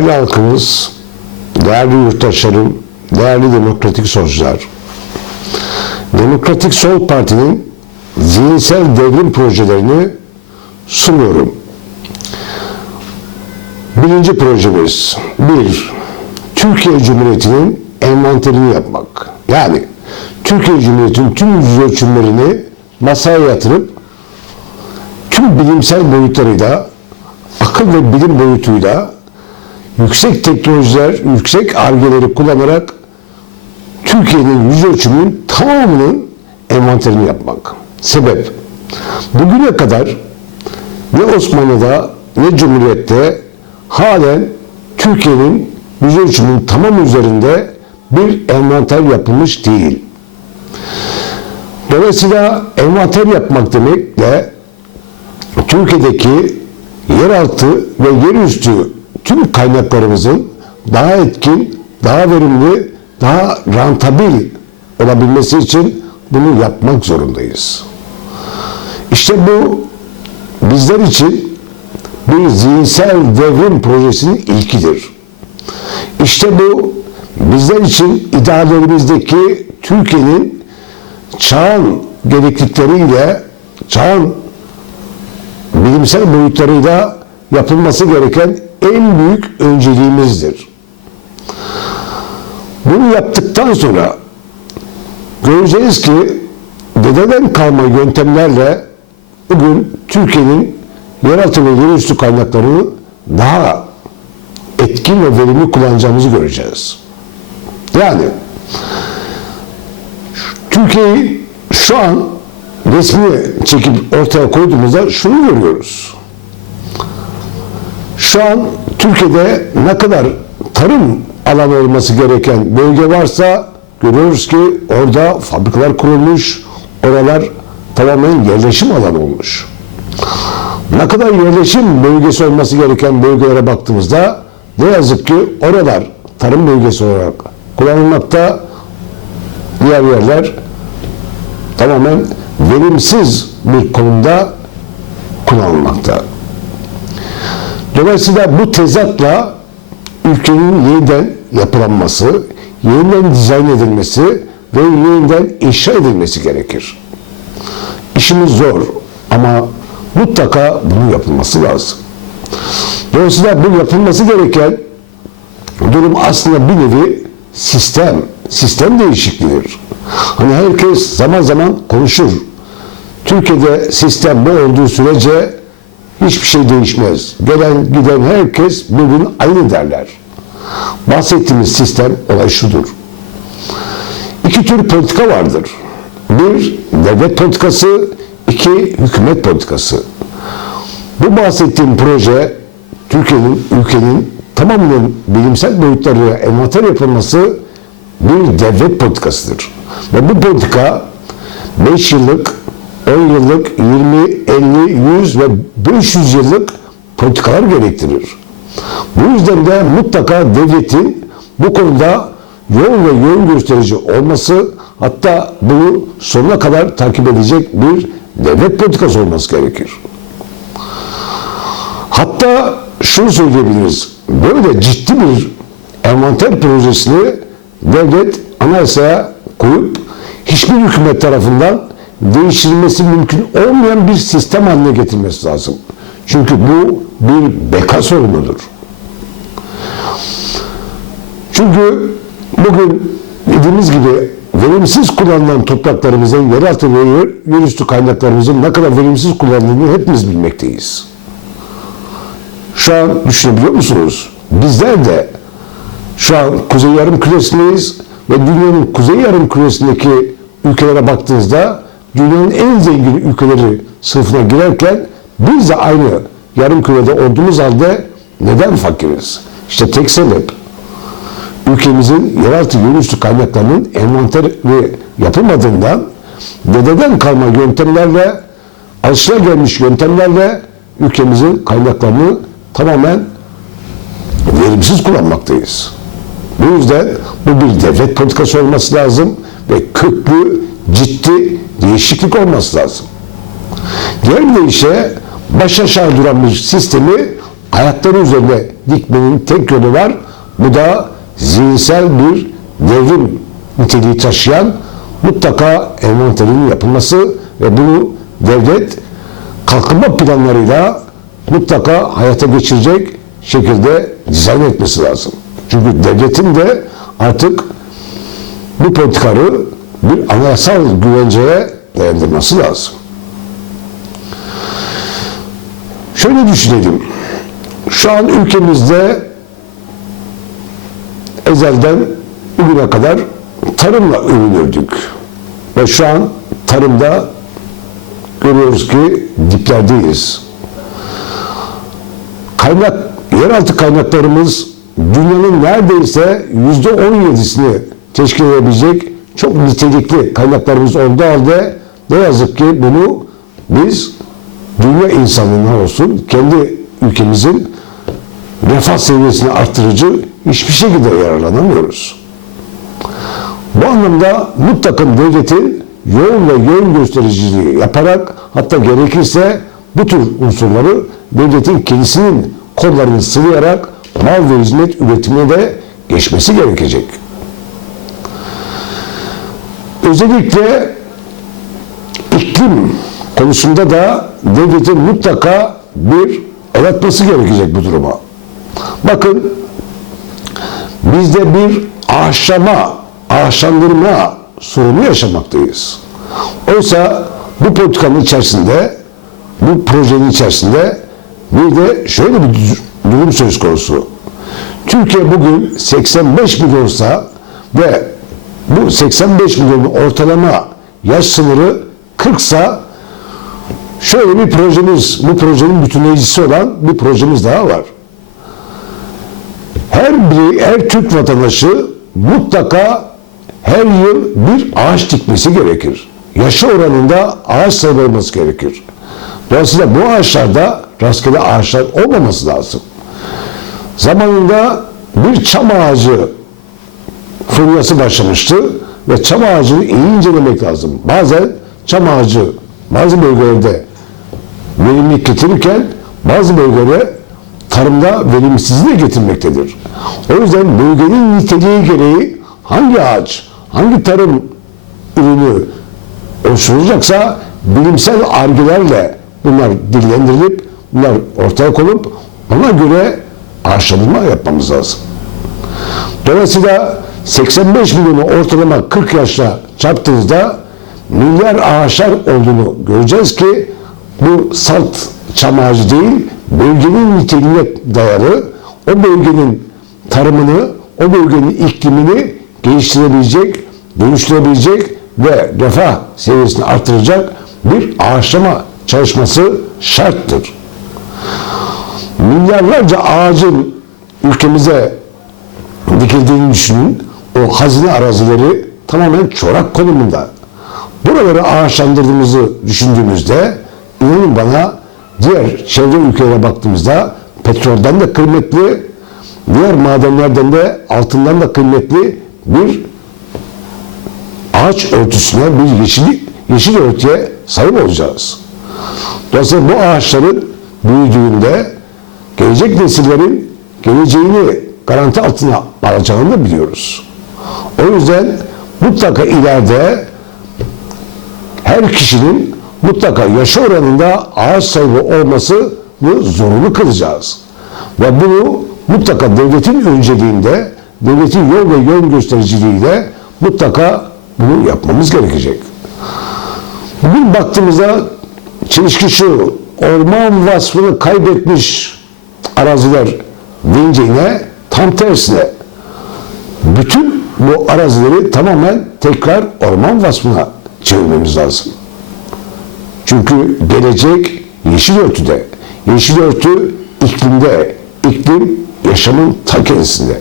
Değerli halkımız, değerli yurttaşlarım, değerli demokratik solcular. Demokratik Sol Parti'nin zihinsel devrim projelerini sunuyorum. Birinci projemiz, bir, Türkiye Cumhuriyeti'nin envanterini yapmak. Yani Türkiye Cumhuriyeti'nin tüm yüz ölçümlerini masaya yatırıp tüm bilimsel boyutlarıyla, akıl ve bilim boyutuyla yüksek teknolojiler, yüksek argeleri kullanarak Türkiye'nin yüz ölçümünün tamamının envanterini yapmak. Sebep, bugüne kadar ne Osmanlı'da ne Cumhuriyet'te halen Türkiye'nin yüz ölçümünün tamam üzerinde bir envanter yapılmış değil. Dolayısıyla envanter yapmak demekle Türkiye'deki yeraltı ve yerüstü tüm kaynaklarımızın daha etkin, daha verimli, daha rantabil olabilmesi için bunu yapmak zorundayız. İşte bu bizler için bir zihinsel devrim projesinin ilkidir. İşte bu bizler için ideallerimizdeki Türkiye'nin çağın gereklikleriyle, çağın bilimsel boyutlarıyla yapılması gereken en büyük önceliğimizdir. Bunu yaptıktan sonra göreceğiz ki dededen kalma yöntemlerle bugün Türkiye'nin yeraltı ve yerüstü kaynaklarını daha etkin ve verimli kullanacağımızı göreceğiz. Yani Türkiye'yi şu an resmi çekip ortaya koyduğumuzda şunu görüyoruz. Şu an Türkiye'de ne kadar tarım alanı olması gereken bölge varsa görüyoruz ki orada fabrikalar kurulmuş, oralar tamamen yerleşim alanı olmuş. Ne kadar yerleşim bölgesi olması gereken bölgelere baktığımızda ne yazık ki oralar tarım bölgesi olarak kullanılmakta, diğer yerler tamamen verimsiz bir konumda kullanılmakta. Dolayısıyla bu tezatla ülkenin yeniden yapılanması, yeniden dizayn edilmesi ve yeniden inşa edilmesi gerekir. İşimiz zor ama mutlaka bunun yapılması lazım. Dolayısıyla bu yapılması gereken durum aslında bir nevi sistem, sistem değişikliğidir. Hani herkes zaman zaman konuşur. Türkiye'de sistem bu olduğu sürece hiçbir şey değişmez. Gelen giden herkes birbirinin aynı derler. Bahsettiğimiz sistem olay şudur. İki tür politika vardır. Bir, devlet politikası, iki, hükümet politikası. Bu bahsettiğim proje, Türkiye'nin, ülkenin tamamının bilimsel boyutlarıyla envanter yapılması bir devlet politikasıdır. Ve bu politika 5 yıllık, 10 yıllık, 20, 50, 100 ve 500 yıllık politikalar gerektirir. Bu yüzden de mutlaka devletin bu konuda yol ve yön gösterici olması hatta bunu sonuna kadar takip edecek bir devlet politikası olması gerekir. Hatta şunu söyleyebiliriz. Böyle ciddi bir envanter projesini devlet anayasaya koyup hiçbir hükümet tarafından değiştirilmesi mümkün olmayan bir sistem haline getirmesi lazım. Çünkü bu bir beka sorunudur. Çünkü bugün dediğimiz gibi verimsiz kullanılan topraklarımızın, yeraltı ve yer, yerüstü kaynaklarımızın ne kadar verimsiz kullanıldığını hepimiz bilmekteyiz. Şu an düşünebiliyor musunuz? Bizler de şu an Kuzey Yarım Küresi'ndeyiz ve dünyanın Kuzey Yarım Küresi'ndeki ülkelere baktığınızda dünyanın en zengin ülkeleri sınıfına girerken biz de aynı yarım kürede olduğumuz halde neden fakiriz? İşte tek sebep ülkemizin yeraltı yerüstü kaynaklarının envanteri yapılmadığından dededen kalma yöntemlerle alışılagelmiş yöntemlerle ülkemizin kaynaklarını tamamen verimsiz kullanmaktayız. Bu yüzden bu bir devlet politikası olması lazım ve köklü, ciddi değişiklik olması lazım. Diğer bir deyişle baş aşağı duran bir sistemi ayakları üzerine dikmenin tek yolu var. Bu da zihinsel bir devrim niteliği taşıyan mutlaka envanterinin yapılması ve bunu devlet kalkınma planlarıyla mutlaka hayata geçirecek şekilde dizayn etmesi lazım. Çünkü devletin de artık bu politikarı bir anayasal güvenceye dayandırması lazım. Şöyle düşünelim. Şu an ülkemizde ezelden bugüne kadar tarımla övünürdük. Ve şu an tarımda görüyoruz ki diplerdeyiz. Kaynak, yeraltı kaynaklarımız dünyanın neredeyse yüzde on yedisini teşkil edebilecek çok nitelikli kaynaklarımız olduğu halde ne yazık ki bunu biz dünya insanlığına olsun kendi ülkemizin refah seviyesini arttırıcı hiçbir şekilde yararlanamıyoruz. Bu anlamda mutlaka devletin yol ve yön göstericiliği yaparak hatta gerekirse bu tür unsurları devletin kendisinin kollarını sıvayarak mal ve hizmet üretimine de geçmesi gerekecek. Özellikle iklim konusunda da devletin mutlaka bir el atması gerekecek bu duruma. Bakın bizde bir ağaçlama, ağaçlandırma sorunu yaşamaktayız. Oysa bu politikanın içerisinde, bu projenin içerisinde bir de şöyle bir durum söz konusu. Türkiye bugün 85 milyonsa ve bu 85 milyonun ortalama yaş sınırı 40 sa şöyle bir projemiz, bu projenin bütünleyicisi olan bir projemiz daha var. Her biri, her Türk vatandaşı mutlaka her yıl bir ağaç dikmesi gerekir. Yaşı oranında ağaç sayılı olması gerekir. Dolayısıyla bu ağaçlarda rastgele ağaçlar olmaması lazım. Zamanında bir çam ağacı furyası başlamıştı ve çam ağacını iyi incelemek lazım. Bazen çam ağacı bazı bölgelerde verimlilik getirirken bazı bölgelere tarımda verimsizliği de getirmektedir. O yüzden bölgenin niteliği gereği hangi ağaç, hangi tarım ürünü oluşturulacaksa bilimsel argelerle bunlar dillendirilip bunlar ortaya konulup ona göre ağaçlandırma yapmamız lazım. Dolayısıyla 85 milyonu ortalama 40 yaşla çarptığınızda milyar ağaçlar olduğunu göreceğiz ki bu salt çam ağacı değil, bölgenin niteliğine dayalı o bölgenin tarımını, o bölgenin iklimini geliştirebilecek, dönüştürebilecek ve refah seviyesini artıracak bir ağaçlama çalışması şarttır. Milyarlarca ağacın ülkemize dikildiğini düşünün. O hazine arazileri tamamen çorak konumunda. Buraları ağaçlandırdığımızı düşündüğümüzde inanın bana diğer çevre ülkelere baktığımızda petrolden de kıymetli, diğer madenlerden de altından da kıymetli bir ağaç örtüsüne, bir yeşil, yeşil örtüye sahip olacağız. Dolayısıyla bu ağaçların büyüdüğünde gelecek nesillerin geleceğini garanti altına alacağını da biliyoruz. O yüzden mutlaka ileride her kişinin mutlaka yaşı oranında ağaç sahibi olmasını zorunlu kılacağız. Ve bunu mutlaka devletin önceliğinde, devletin yol ve yön göstericiliğiyle mutlaka bunu yapmamız gerekecek. Bugün baktığımızda çelişki şu, orman vasfını kaybetmiş araziler deyince yine tam tersine bütün bu arazileri tamamen tekrar orman vasfına çevirmemiz lazım. Çünkü gelecek yeşil örtüde. Yeşil örtü iklimde. iklim yaşamın ta kendisinde.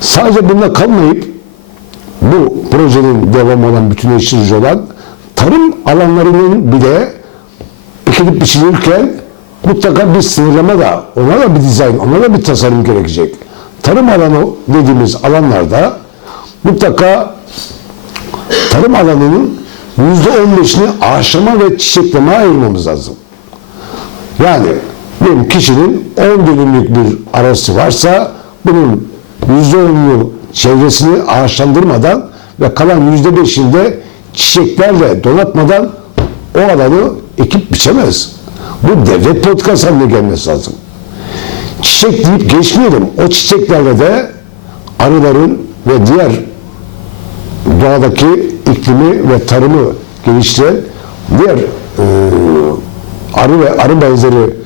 Sadece bununla kalmayıp bu projenin devamı olan bütünleştirici olan tarım alanlarının bile ekilip biçilirken mutlaka bir sınırlama da, ona da bir dizayn, ona da bir tasarım gerekecek. Tarım alanı dediğimiz alanlarda mutlaka tarım alanının yüzde on beşini ağaçlama ve çiçekleme ayırmamız lazım. Yani bir kişinin 10 dönümlük bir arası varsa bunun %10'unu çevresini ağaçlandırmadan ve kalan %5'inde çiçeklerle donatmadan o alanı ekip biçemez. Bu devlet politikası haline gelmesi lazım. Çiçek deyip geçmeyelim. O çiçeklerle de arıların ve diğer doğadaki iklimi ve tarımı geliştiren diğer e, arı ve arı benzeri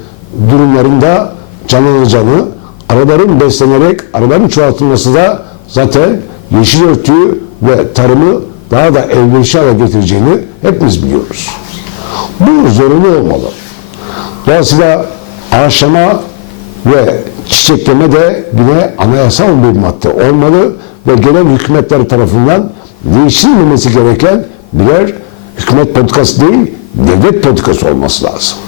durumlarında canlanacağını, arıların beslenerek arıların çoğaltılması da zaten yeşil örtüyü ve tarımı daha da elverişli hale getireceğini hepimiz biliyoruz. Bu zorunlu olmalı. Dolayısıyla ağaçlama ve çiçekleme de yine anayasal bir madde olmalı ve gelen hükümetler tarafından değiştirilmemesi gereken birer hükümet politikası değil, devlet politikası olması lazım.